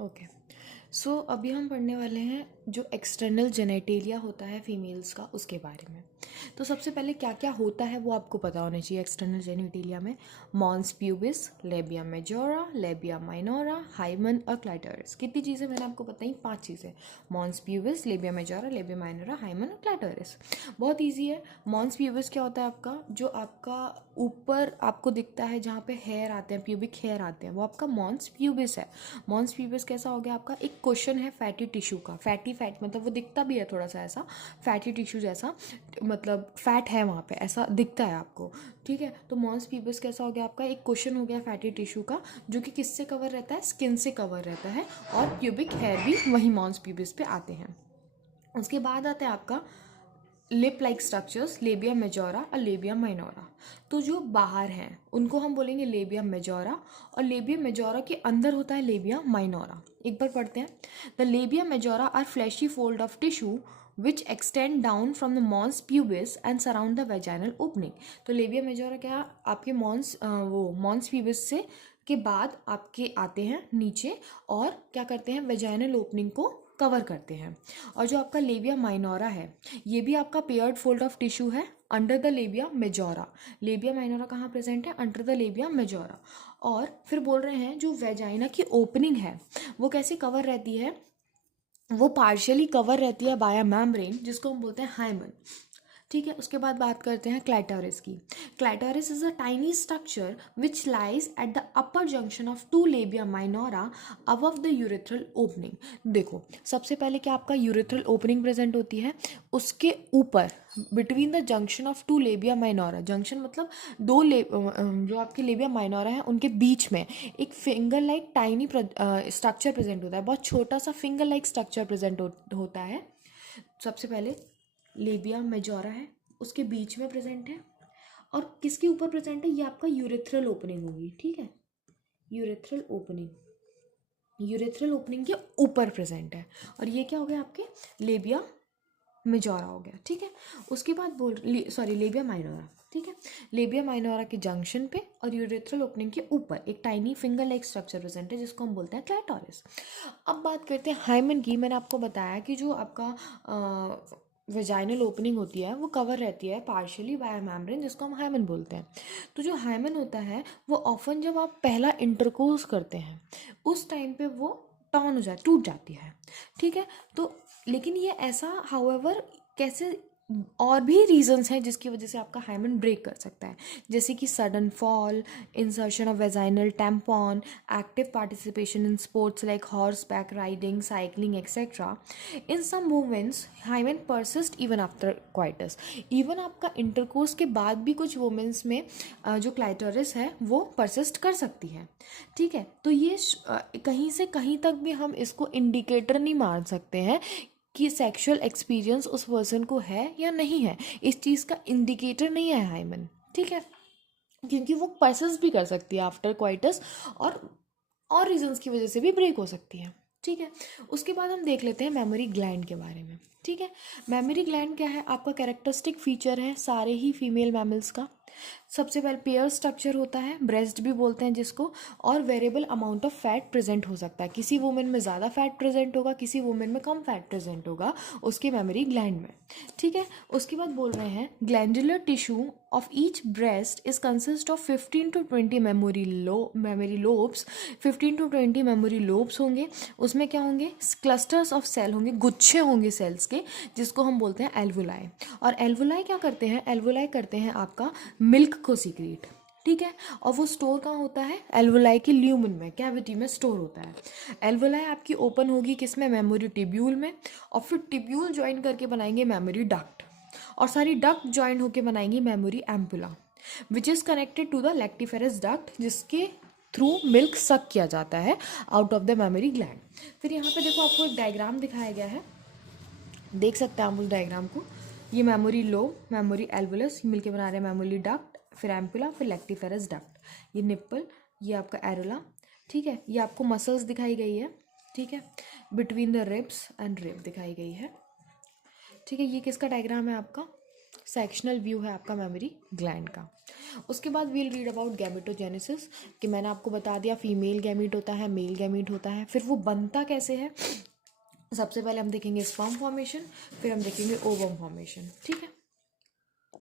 Okay. सो अभी हम पढ़ने वाले हैं जो एक्सटर्नल जेनेटेलिया होता है फीमेल्स का, उसके बारे में। तो सबसे पहले क्या क्या होता है वो आपको पता होना चाहिए एक्सटर्नल जेनेटेलिया में। Mons pubis, labia majora, labia minora, hymen और क्लाइटोरिस। कितनी चीज़ें मैंने आपको बताई? 5 चीज़ें। Mons pubis, labia majora, labia minora, hymen और क्लाइटोरिस। बहुत ईजी है। मॉन्स प्यूबिस क्या होता है आपका? जो आपका ऊपर आपको दिखता है जहाँ पे हेयर आते हैं, प्यूबिक हेयर आते हैं, वो आपका मॉन्स प्यूबिस है। मॉन्स प्यूबिस कैसा हो गया आपका? एक क्वेश्चन है फैटी टिश्यू का। फैटी फैट मतलब वो दिखता भी है थोड़ा सा ऐसा फैटी टिश्यू जैसा, मतलब फैट है वहाँ पे, ऐसा दिखता है आपको। ठीक है, तो मॉन्स प्यूबिस कैसा हो गया आपका? एक क्वेश्चन हो गया फैटी टिश्यू का, जो कि किससे कवर रहता है? स्किन से कवर रहता है, और प्यूबिक हेयर भी वही मॉन्स प्यूबिस पे आते हैं। उसके बाद आता है आपका lip like structures, labia majora और लेबिया माइनोरा। तो जो बाहर हैं उनको हम बोलेंगे लेबिया मेजोरा, और लेबिया मेजोरा के अंदर होता है लेबिया माइनोरा। एक बार पढ़ते हैं। The labia majora are fleshy fold of tissue which extend down from the mons pubis and surround the vaginal opening. तो लेबिया मेजोरा क्या? आपके मॉन्स प्यूबिस से के बाद आपके आते हैं नीचे, और क्या करते हैं? वेजाइनल ओपनिंग को कवर करते हैं। और जो आपका लेबिया माइनोरा है, ये भी आपका पेयर्ड फोल्ड ऑफ टिश्यू है under the labia majora. Labia minora कहाँ प्रेजेंट है? Under the labia majora. और फिर बोल रहे हैं जो वेजाइना की ओपनिंग है वो कैसे कवर रहती है? वो पार्शियली कवर रहती है बाय अ मेम्ब्रेन, जिसको हम बोलते हैं हाइमन। ठीक है, उसके बाद बात करते हैं क्लाइटोरिस की। Clitoris is a tiny structure which lies at the upper junction of two labia minora above the urethral opening. देखो, सबसे पहले क्या आपका यूरेथ्रल ओपनिंग प्रेजेंट होती है, उसके ऊपर between the junction of two labia minora. Junction मतलब जो आपके लेबिया माइनोरा है उनके बीच में एक finger like tiny structure present होता है। बहुत छोटा सा फिंगर लाइक स्ट्रक्चर प्रेजेंट होता है। सबसे पहले लेबिया मेजोरा है, उसके बीच में प्रेजेंट है, और किसके ऊपर प्रेजेंट है? ये आपका यूरेथ्रल ओपनिंग होगी। ठीक है, यूरेथ्रल ओपनिंग, यूरेथ्रल ओपनिंग के ऊपर प्रेजेंट है, और ये क्या हो गया? आपके लेबिया मेजोरा हो गया। ठीक है, उसके बाद लेबिया माइनोरा। ठीक है, लेबिया माइनोरा के जंक्शन पे और यूरेथ्रल ओपनिंग के ऊपर एक tiny finger like structure present है, जिसको हम बोलते हैं क्लाइटोरिस। अब बात करते हैं हाइमन की। मैंने आपको बताया कि जो आपका वेजाइनल ओपनिंग होती है वो कवर रहती है पार्शियली बाय मेम्ब्रेन, जिसको हम हाइमन बोलते हैं। तो जो हाइमन होता है वो ऑफन जब आप पहला इंटरकोर्स करते हैं उस टाइम पे वो टॉर्न हो जाए, टूट जाती है। ठीक है, तो लेकिन ये ऐसा हाउएवर कैसे, और भी रीजंस हैं जिसकी वजह से आपका हाइमन ब्रेक कर सकता है, जैसे कि sudden fall, insertion of vaginal tampon, active participation in sports like horse back riding, cycling etcetera. In some women's hymen persist even after coitus. Even आपका इंटरकोर्स के बाद भी कुछ वुमेन्स में जो क्लाइटोरिस है वो परसिस्ट कर सकती है। ठीक है, तो ये कहीं से कहीं तक भी हम इसको इंडिकेटर नहीं मान सकते हैं कि सेक्सुअल एक्सपीरियंस उस पर्सन को है या नहीं है। इस चीज़ का इंडिकेटर नहीं है हाइमन। ठीक है, क्योंकि वो परसिस्ट भी कर सकती है आफ्टर क्वाइटस, और रीजंस की वजह से भी ब्रेक हो सकती है। ठीक है, उसके बाद हम देख लेते हैं मेमोरी ग्लैंड के बारे में। ठीक है, मेमोरी ग्लैंड क्या है? आपका कैरेक्टरिस्टिक फीचर है सारे ही फीमेल मैमल्स का। सबसे पहले पेयर स्ट्रक्चर होता है, ब्रेस्ट भी बोलते हैं जिसको, और variable amount of fat present हो सकता है। किसी वुमेन में ज़्यादा फैट प्रेजेंट होगा, किसी वुमेन में कम फैट प्रेजेंट होगा उसके मेमोरी ग्लैंड में। ठीक है, उसके बाद बोल रहे हैं glandular tissue of each breast is consist of 15 to 20 memory lobes. 15 to 20 memory lobes होंगे। उसमें क्या होंगे? क्लस्टर्स ऑफ सेल होंगे, गुच्छे होंगे सेल्स के, जिसको हम बोलते हैं एल्वुलाई। और एल्वुलाई क्या करते हैं? एल्वुलाई करते हैं आपका मिल्क को सीक्रेट। ठीक है, और वो स्टोर कहाँ होता है? एल्वुलाई के ल्यूमन में, कैविटी में स्टोर होता है। एल्वुलाई आपकी ओपन होगी किसमें? मेमोरी टिब्यूल में, और फिर टिब्यूल ज्वाइन करके बनाएंगे मेमोरी डक्ट, और सारी डक्ट ज्वाइन होकर बनाएंगी mammary ampulla, which is connected to the lactiferous duct, जिसके थ्रू मिल्क सक किया जाता है out of the mammary gland. फिर यहाँ पे देखो आपको एक डायग्राम दिखाया गया है, देख सकते हैं आप उस डायग्राम को। ये मेमोरी लोब, मेमोरी एल्वुलस मिलके बना रहे हैं मेमोरी डक्ट, फिर एम्पुला, फिर लैक्टिफेरस डक्ट। ये निप्पल, ये आपका एरोला। ठीक है, ये आपको मसल्स दिखाई गई है। ठीक है, between the ribs and rib दिखाई गई है। ठीक है, ये किसका डायग्राम है? आपका सेक्शनल व्यू है आपका मेमोरी ग्लैंड का। उसके बाद वील रीड अबाउट गैमेटोजेनेसिस, कि मैंने आपको बता दिया फीमेल गैमीट होता है, मेल गैमीट होता है। फिर वो बनता कैसे है, सबसे पहले हम देखेंगे स्पर्म फॉर्मेशन, फिर हम देखेंगे ओवम फॉर्मेशन, ठीक है।